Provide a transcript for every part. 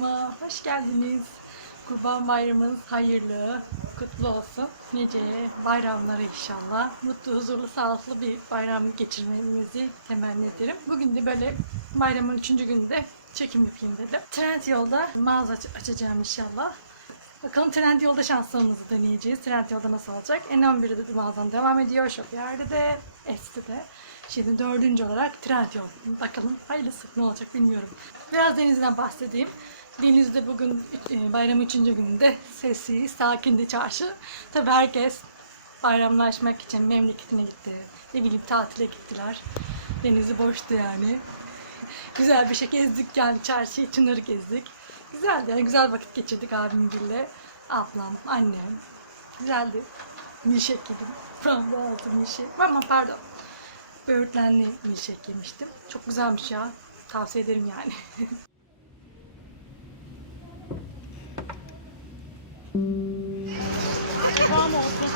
Kanalıma hoş geldiniz. Kurban Bayramınız hayırlı, kutlu olsun. Nice bayramlar inşallah. Mutlu, huzurlu, sağlıklı bir bayram geçirmenizi temenni ederim. Bugün de böyle bayramın üçüncü günde çekim yapayım dedim. Trend yolda mağaza aç- açacağım inşallah. Bakalım Trend yolda şanslarımızı deneyeceğiz. Trend yolda nasıl olacak? En 11'de de mağazam devam ediyor. Shopify'de de, Etsy'de. Şimdi dördüncü olarak Trend yol. Bakalım hayırlısı ne olacak bilmiyorum. Biraz denizden bahsedeyim. Denizde bugün e, bayram üçüncü gününde sessiz, sakindi çarşı. Tabii herkes bayramlaşmak için memleketine gitti. Ne bileyim tatile gittiler. Denizi boştu yani. Güzel bir şey gezdik geldik çarşıyı, Çınar'ı gezdik. Güzeldi yani güzel vakit geçirdik abimgille. Ablam, annem. Güzeldi. Milşek gibi. Tamam bu altı milşek. Ama pardon. Böğürtlenli milşek yemiştim. Çok güzelmiş ya. Tavsiye ederim yani. Devam olsun.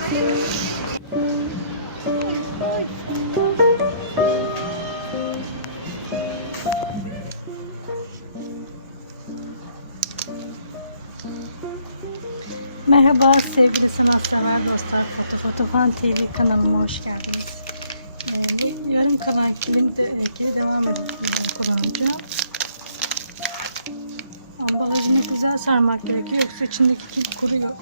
Merhaba sevgili sanatsever dostlar. Foto Fotofan TV kanalıma hoş geldiniz. Ee, yarım kalan kilim de, e, kili devam edip kullanacağım. Ambalajını güzel sarmak gerekiyor yoksa içindeki kil kuruyor.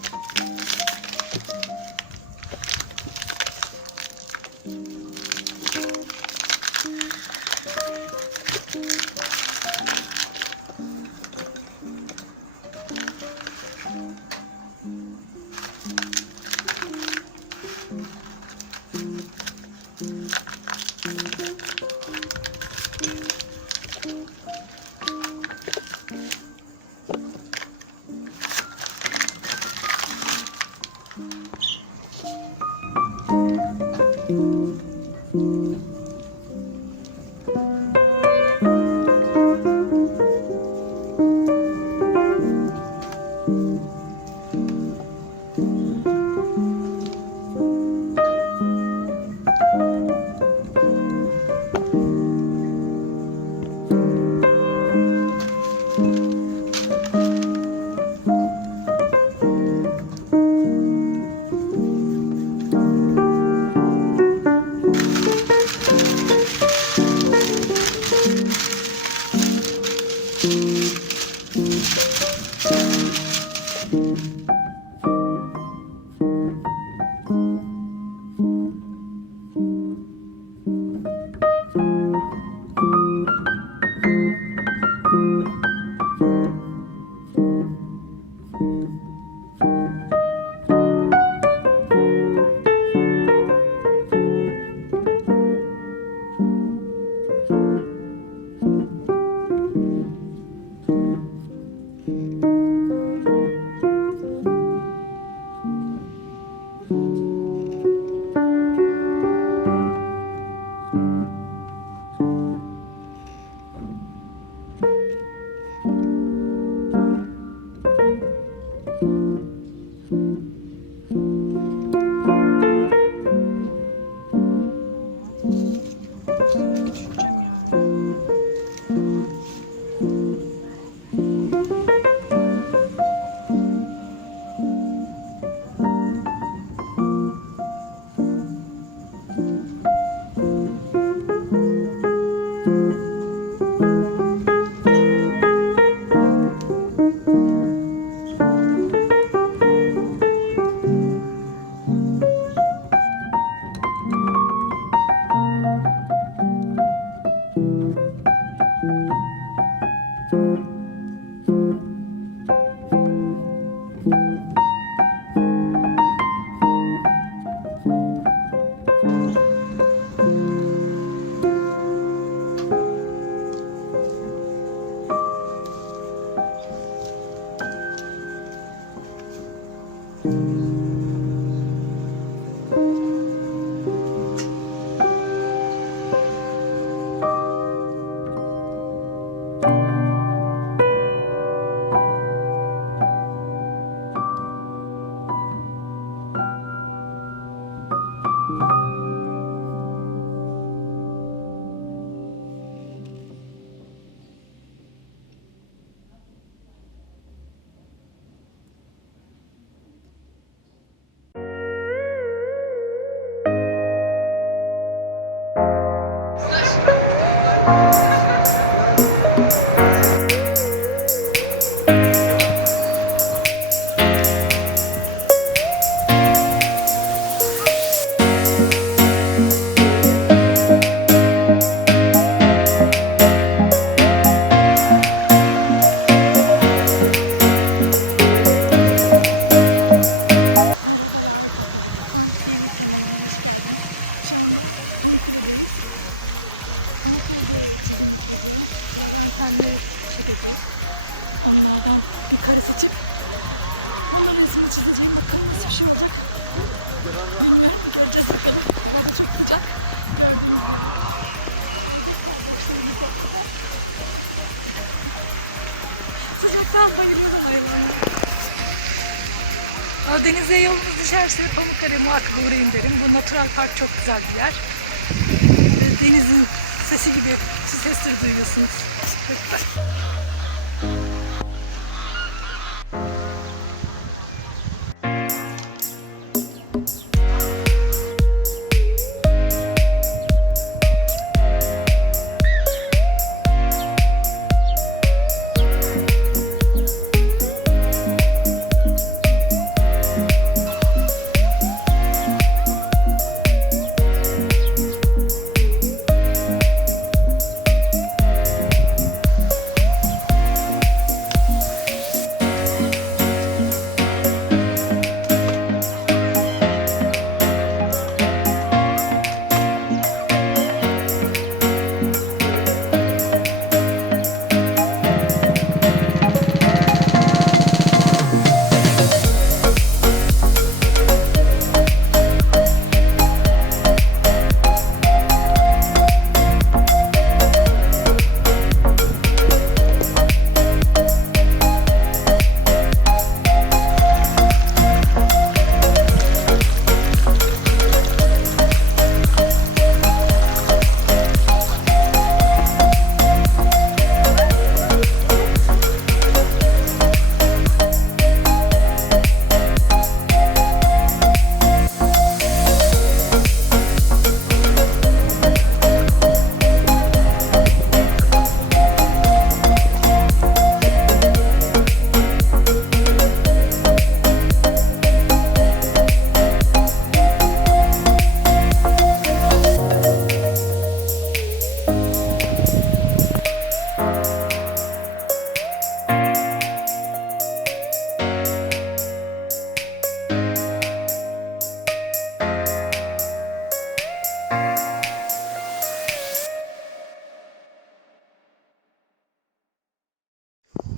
Çizim yapacağım. Travertenleri çekeceğim. Onlardan bir kare seçip onların resmini çizeceğim. Bakalım nasıl bir şey olacak. Bilmiyorum. Göreceğiz bakalım. Hava da çok sıcak. Gördüğünüz gibi. Orada var. Sıcaktan bayılıyorlar hayvanlar. Ya Denize yolunuz düşerse Pamukkale muhakkak uğrayın derim. Bu Natural Park çok güzel bir yer. Denizin sesi gibi sesleri duyuyorsunuz.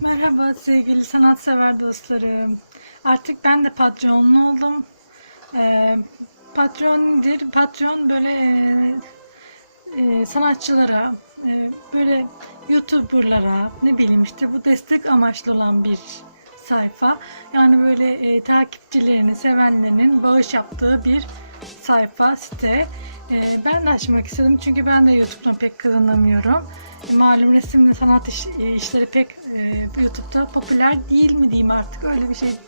Merhaba sevgili sanatsever dostlarım. Artık ben de patron oldum. Ee, patron nedir? Patron böyle e, e, sanatçılara, e, böyle YouTuber'lara, ne bileyim işte bu destek amaçlı olan bir sayfa. Yani böyle e, takipçilerinin, sevenlerinin bağış yaptığı bir sayfa, site. Ben de açmak istedim çünkü ben de YouTube'dan pek kazanamıyorum. Malum resimli sanat iş- işleri pek e, YouTube'da popüler değil mi diyeyim artık öyle bir şey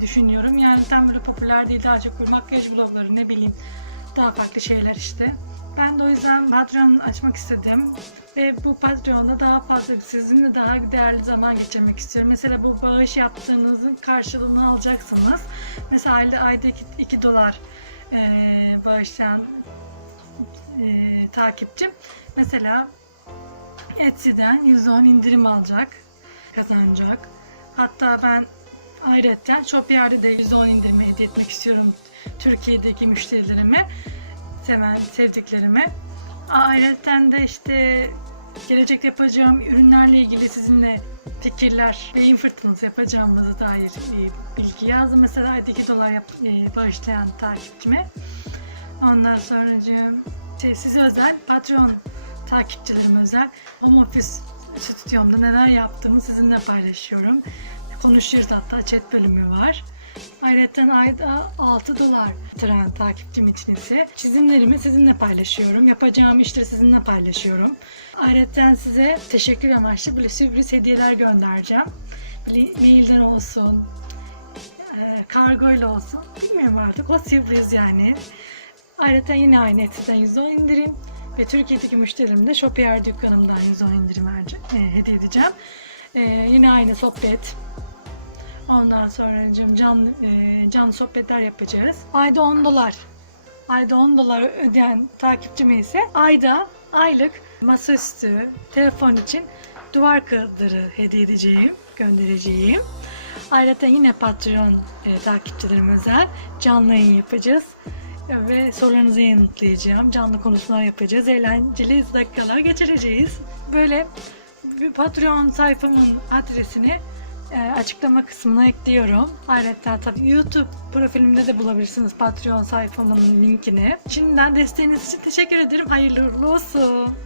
düşünüyorum. Yani tam böyle popüler değil daha çok bu makyaj vlogları ne bileyim daha farklı şeyler işte. Ben de o yüzden Patreon açmak istedim. Ve bu Patreon'da daha fazla sizinle daha değerli zaman geçirmek istiyorum. Mesela bu bağış yaptığınızın karşılığını alacaksınız. Mesela ayda, ayda 2, dolar e, bağışlayan e, takipçim. Mesela Etsy'den %10 indirim alacak, kazanacak. Hatta ben ayrıca Shopier'de de %10 indirime hediye etmek istiyorum Türkiye'deki müşterilerime, seven, sevdiklerime. Ayrıca de işte gelecek yapacağım ürünlerle ilgili sizinle fikirler, beyin fırtınası yapacağımızı dair e, bilgi yazdım. Mesela ayda 2 dolar yap, e, bağışlayan takipçime. Ondan sonra şey, size özel Patreon takipçilerim özel home office stüdyomda neler yaptığımı sizinle paylaşıyorum. Konuşuyoruz hatta chat bölümü var. Ayrıca ayda 6 dolar yatıran takipçim için ise çizimlerimi sizinle paylaşıyorum. Yapacağım işleri sizinle paylaşıyorum. Ayrıca size teşekkür amaçlı böyle sürpriz hediyeler göndereceğim. Mailden olsun, e, kargo ile olsun. Bilmiyorum artık o sürpriz yani. Ayrıca yine aynı Etsy'den %10 indirim. Ve Türkiye'deki müşterilerime de Shopier dükkanımdan 110 indirim e, hediye edeceğim. E, yine aynı sohbet. Ondan sonra cam, cam, e, sohbetler yapacağız. Ayda 10 dolar. Ayda 10 dolar ödeyen takipçime ise ayda aylık masaüstü, telefon için duvar kağıtları hediye edeceğim, göndereceğim. Ayrıca yine Patreon e, takipçilerim özel canlı yayın yapacağız. Ve sorularınızı yanıtlayacağım. Canlı konuşmalar yapacağız. Eğlenceli dakikalar geçireceğiz. Böyle Patreon sayfamın adresini e, açıklama kısmına ekliyorum. Ayrıca tabii YouTube profilimde de bulabilirsiniz Patreon sayfamın linkini. Şimdiden desteğiniz için teşekkür ederim. Hayırlı uğurlu olsun.